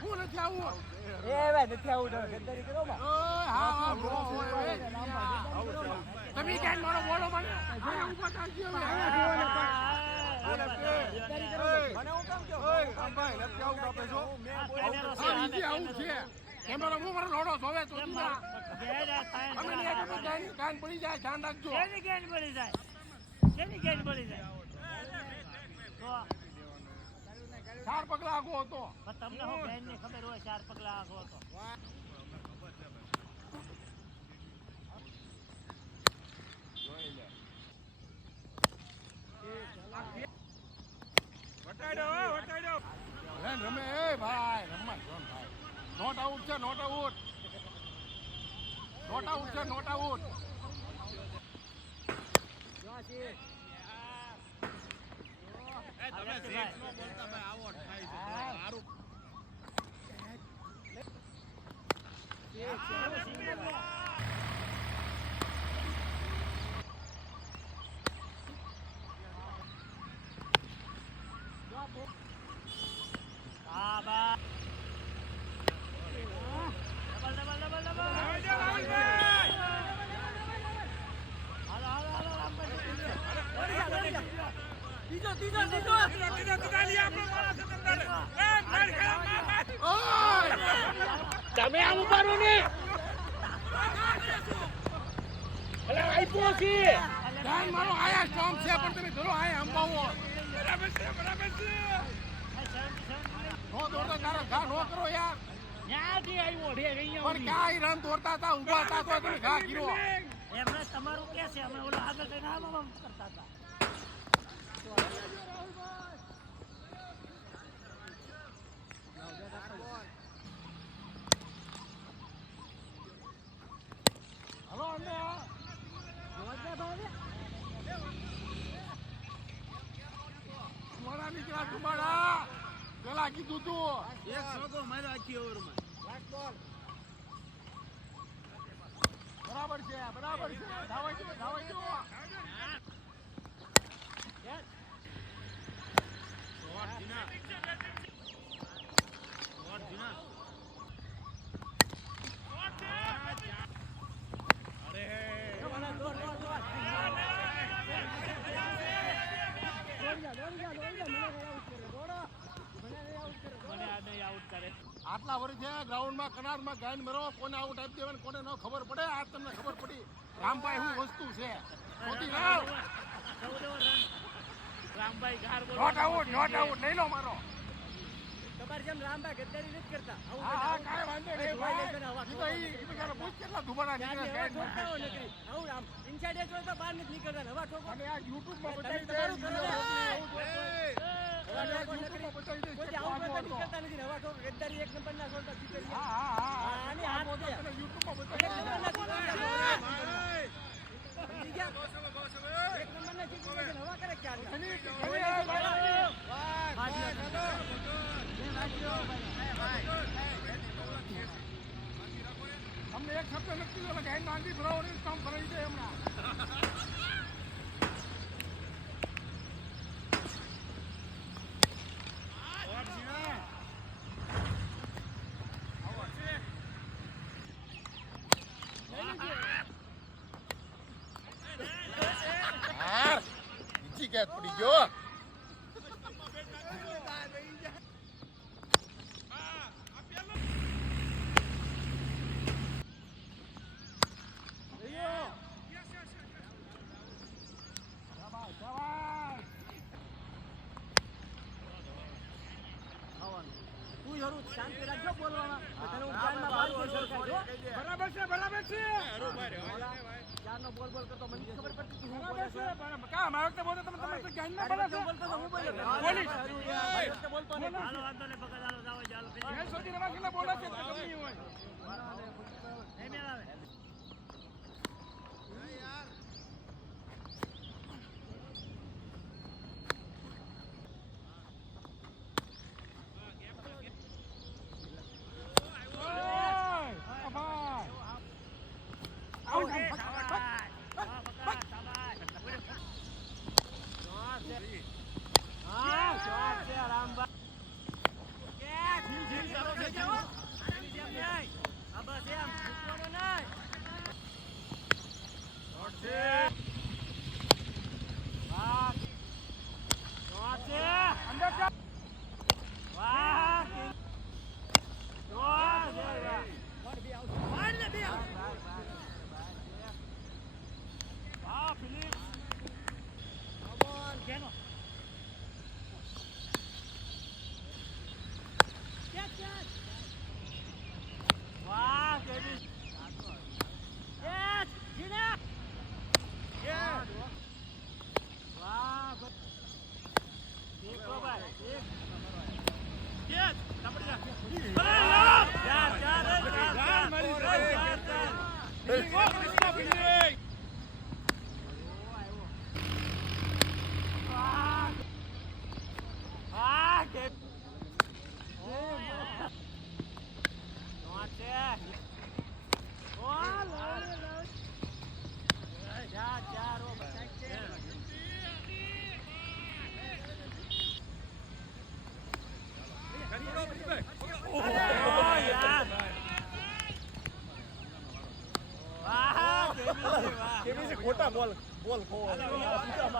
હું નથી આવું એ ભાઈ નથી આવું તો ગદ્દારી કરો માં તમે ક્યાં મારો બોલો મને ઉભા થાજો મને હું કામ કહો ભાઈ નથી આવું આપણે જો આવું છે કેમેરો હું મારો લોડો જોવે તો અમે કાન પડી જાય ધ્યાન રાખજો કેની કેન પડી જાય તો 4 પગલા આગો હતો તમને હું બેન ને ખબર હોય 4 પગલા આગો હતો વટાડો રમે એ ભાઈ રમવા જોન ભાઈ નોટ આઉટ છે નોટ આઉટ છે નોટ આઉટ તમે સેફ નો બોલતા ભાઈ આવો થાય છે સારું તમે આમ ઉભારો ને અલે આઈપો છે ધ્યાન મારો આયા સ્ટોમ છે પણ તમે ધરો આયા અંબાવો બરાબર છે નો દોડતા તારો ઘા નો કરો યાર ક્યાંથી આવ્યો ઢે અહીંયા પણ ક્યાંય રન દોડતા હતા ઊભા હતા તો તમે ઘા કર્યો એમને તમારું કે છે અમે ઓલા આગળ કઈ નામ કરતા હતા હલો અમને મારા નીકળા ટુમાડા પેલા કીધું તું એક છોકરો માર્યો આખી ઓવરમાં બરાબર છે ધાવાઈ જો આટલા વર્ષ છે ગ્રાઉન્ડમાં કનારમાં ગાયન મરો કોને આઉટ આપી દેવાનું કોને ન ખબર પડે આ તમને ખબર પડી રામભાઈ શું વસ્તુ છે રામભાઈ ગાર નોટ આઉટ લઈ લો મારો તમારે જેમ રામભાઈ ગદ્દારી નથી કરતા હા કાંઈ વાંધો નહીં ભાઈ ઈ તો પૂછ કેટલા દુબારા નીકળે આવું આમ ઇનસાઇડ જો તો બહાર નથી નીકળતા હવા ઠોકો અને આ YouTube માં બતાવી દે નીકળતા નથી હવા ઠોકો ગદ્દારી એક નંબર ના છોડતા જીતે હા આની હાથ છે YouTube માં બતાવી એક નંબર ના જીતે હવા કરે ક્યાં તમને એક શબ્દ નથી દીધો ગાય માંગી ભરાવવાની કામ ભરાઈ જાય હમણાં બીજી કેચ પડી ગયો શાંતિ રાખજો બોલવામાં બરાબર છે ચારનો બોલ કરતો મને ખબર પડતી હું બરાબર છે કામ આ વખતે બોલતો તમે જ્ઞાનમાં બોલો છો બોલતો હું બોલ્યો પોલીસ બોલતો ને હાલો વાંધો ને પકડ હાલો જાવ ચાલો એ સુધી રવા કેટલા બોલે છે તો ગમે હોય એ મેલ આવે અહીંયા